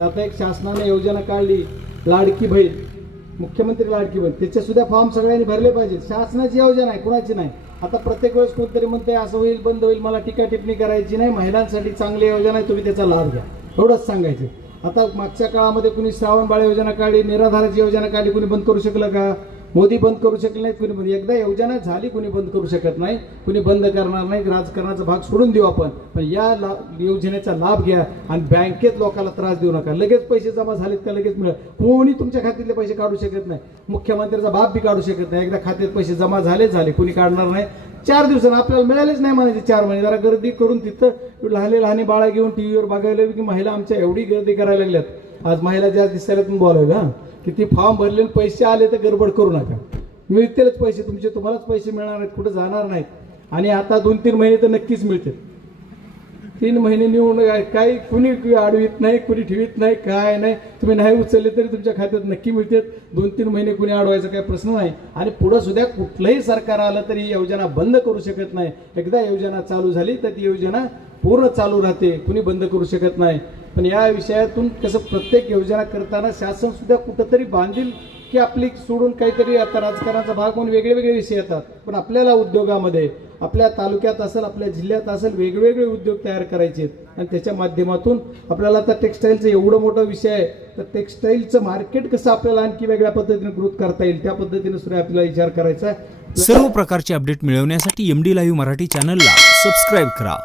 आता एक शासनाने योजना काढली लाडकी बहीण मुख्यमंत्री लाडकी बहीण. त्याचे सुद्धा फॉर्म सगळ्यांनी भरले पाहिजेत. शासनाची योजना आहे कुणाची नाही. आता प्रत्येक वेळेस कोणतरी म्हणते असं होईल बंद होईल मला टीका टिप्पणी करायची नाही महिलांसाठी चांगली योजना आहे तुम्ही त्याचा लाभ घ्या. एवढंच सांगायचं. आता मागच्या काळामध्ये कुणी श्रावण बाळ योजना काढली निराधाराची योजना काढली कुणी बंद करू शकलं का? मोदी बंद करू शकले नाहीत कुणी बंद एकदा योजना झाली कुणी बंद करू शकत नाही कुणी बंद करणार नाही राजकारणाचा भाग सोडून देऊ आपण. पण या ला योजनेचा लाभ घ्या आणि बँकेत लोकांना त्रास देऊ नका. लगेच पैसे जमा झालेत का लगेच मिळत कोणी तुमच्या खात्यातले पैसे काढू शकत नाही. मुख्यमंत्र्याचा बाप बी काढू शकत नाही. एकदा खात्यात पैसे जमा झाले झाले कुणी काढणार नाही. चार दिवसांना आपल्याला मिळालेच नाही म्हणायचे चार महिने. जरा गर्दी करून तिथं लहाने लहान बाळा घेऊन टी व्हीवर बघायला की महिला आमच्या एवढी गर्दी करायला लागल्यात. आज महिला ज्या दिसायला तुम्ही बोलायला की ती फॉर्म भरले आणि पैसे आले तर गडबड करू नका. मिळतीलच पैसे तुमचे तुम्हालाच पैसे मिळणार नाहीत कुठं जाणार नाहीत. आणि आता दोन तीन महिने तर नक्कीच मिळतील. तीन महिने निवडून काही कुणी अडवित नाही कुणी ठेवीत नाही काय नाही. तुम्ही नाही उचलले तरी तुमच्या खात्यात नक्की मिळते दोन तीन महिने कुणी अडवायचा काही प्रश्न नाही. आणि पुढं सुद्धा कुठलंही सरकार आलं तरी ही योजना बंद करू शकत नाही. एकदा योजना चालू झाली तर ती योजना पूर्ण चालू राहते. कुणी बंद करू शकत नाही. पण या विषयातून कसं प्रत्येक योजना करताना शासन सुद्धा कुठंतरी बांधील की आपली सोडून काहीतरी आता राजकारणाचा भाग म्हणून वेगळे वेगळे विषय येतात. पण आपल्याला उद्योगामध्ये आपल्या तालुक्यात असेल आपल्या जिल्ह्यात असेल वेगवेगळे उद्योग तयार करायचे आहेत. आणि त्याच्या माध्यमातून आपल्याला आता टेक्स्टाईलचं एवढं मोठं विषय आहे. तर टेक्स्टाईलचं मार्केट कसं आपल्याला आणखी वेगळ्या पद्धतीने ग्रोथ करता येईल? त्या पद्धतीने सुद्धा आपल्याला विचार करायचा आहे. सर्व प्रकारचे अपडेट मिळवण्यासाठी एम डी लाईव्ह मराठी चॅनलला सबस्क्राईब करा.